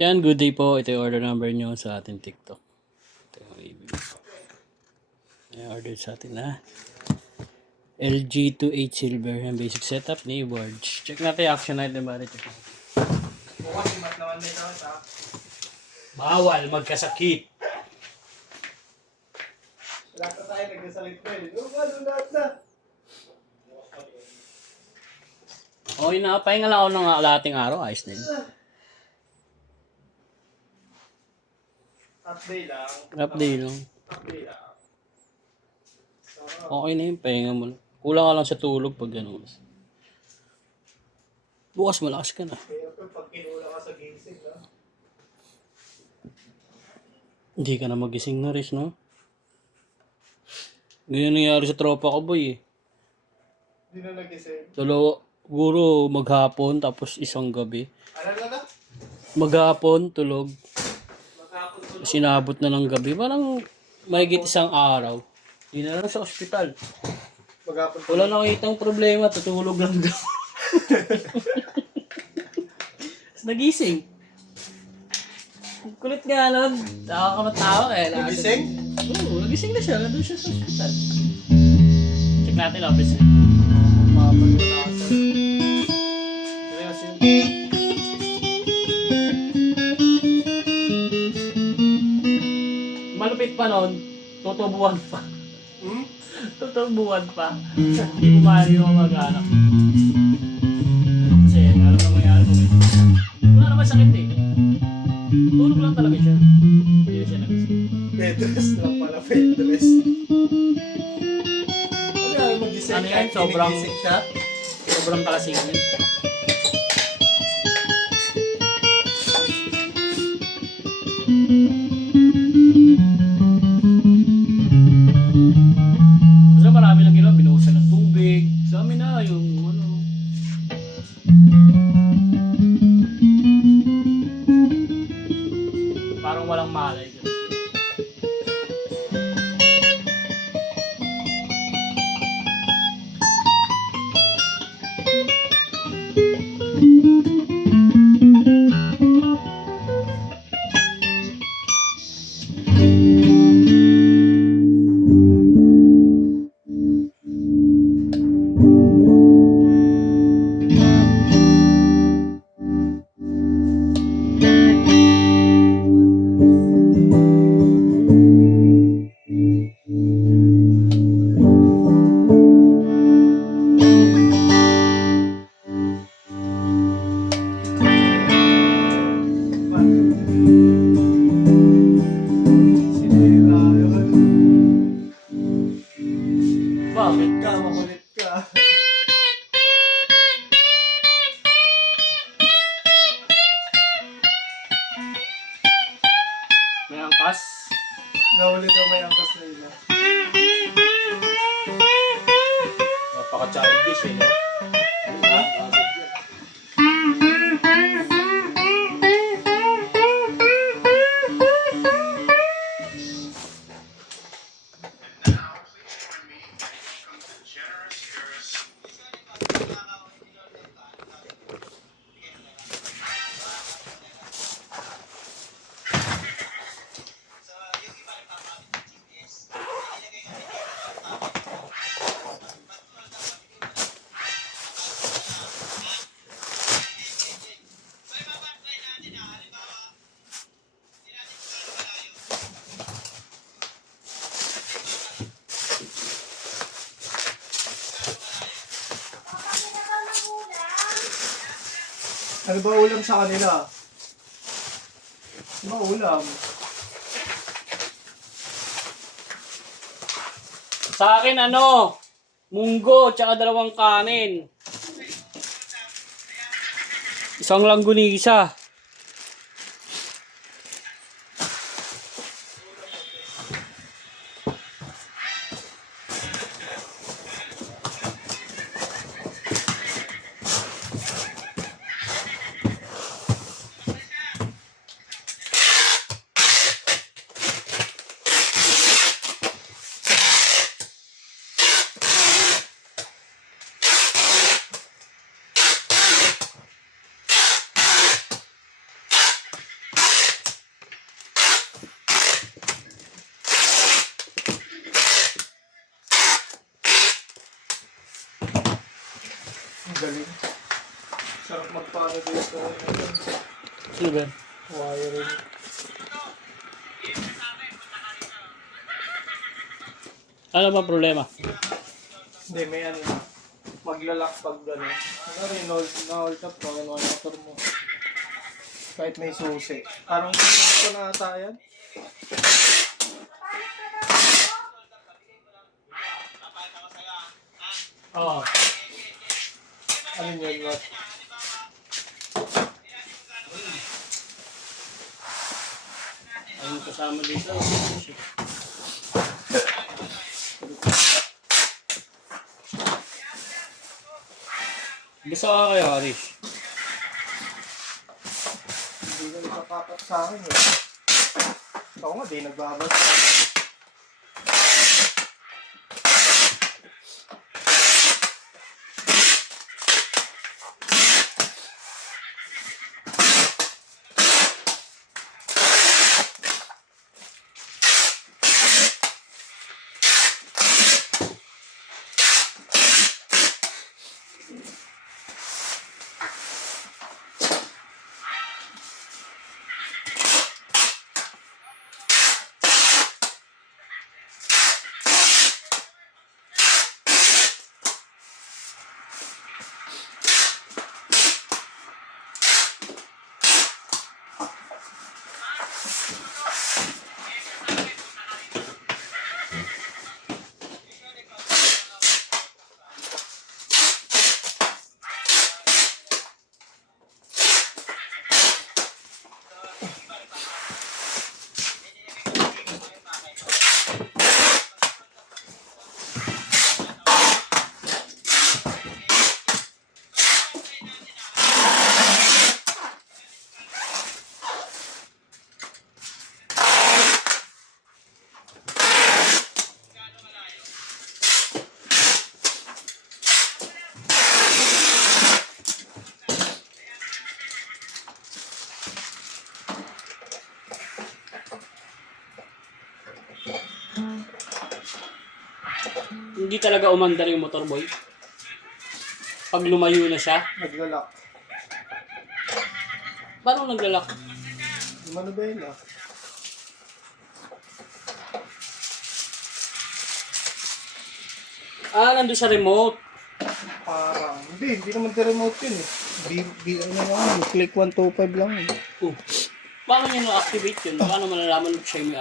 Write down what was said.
Yan, good day po. Ito yung order number nyo sa ating TikTok. Ito yung review. Yan, order sa atin na LG28 silver. Yan, basic setup ni boards. Check natin yung action item ba rin. Bawal magkasakit. Lahat na tayo nagkasakit pa eh. Lahat na. Okay na, pahinga lang ako ng lating araw. Ayos na yun. Update lang. Update lang. Update lang. Okay na yun, pahinga mo. Kulang ka lang sa tulog pag gano'n. Bukas malakas ka na. Kaya pag kinula ka sa gising na. Hindi ka na magising na rin, no? Ganyan nangyari sa tropa ko, boy, eh. Hindi na nagising. Siguro maghapon, tapos isang gabi. Ano na? Maghapon, tulog. Maghapon tulog. Sinabot na ng gabi. Parang mahigit isang araw. Hindi na lang sa ospital. Maghapon tulog. Wala nakitang problema, tutulog lang daw. Nagising. Kulit nga nun. Nakakatawa eh. Nagising? Oo, nagising na siya. Nandun siya sa ospital. Check natin office. Malupit pa nun, tutubuan pa. Tutubuan pa. Hindi ko maaari yung mag-anak. Kasi alam na mangyari ko. Wala naman sakit eh. Tulog lang talaga siya. Hindi na siya nagising. Bedrest lang pala, bedrest. Ano ay magising? Ano yan? Kahit kinigising siya? Sobrang kalasingan yun. Basta marami lang ginawa, binuhusan ng tubig. Sa amin na yung ano. Parang walang malay. Sinira yun. Bakit? Makulit ka. May angkas? Naulit daw may angkas na ila. Napaka-childish eh, no? Ha? Ano ba ulam sa kanila? Ano ba ulam? Sa akin ano? Munggo, tsaka dalawang kanin. Isang langgunisa. ano dito. Ano ba? Wiring. Ano ba problema? Hindi, may ano na. Maglalak pag gano'n. Ano rin, na-hold up no, yung motor mo. Kahit may susi. Parang ko na ata yan. Oo. Ano yun, what? Ano kasama dito? Gusto ka kayo, Arish? Hindi na nagpapapat sa akin eh. Ako nga, di nagbabas. Hindi talaga umandar yung motor, boy. Pag lumayo na siya, Naglalak. paano naglalak? Manubela. Nandun sa remote. Parang, hindi naman remote yun eh. Ano lang, click 125 lang eh. Paano niya na-activate yun? Paano malalaman siya yung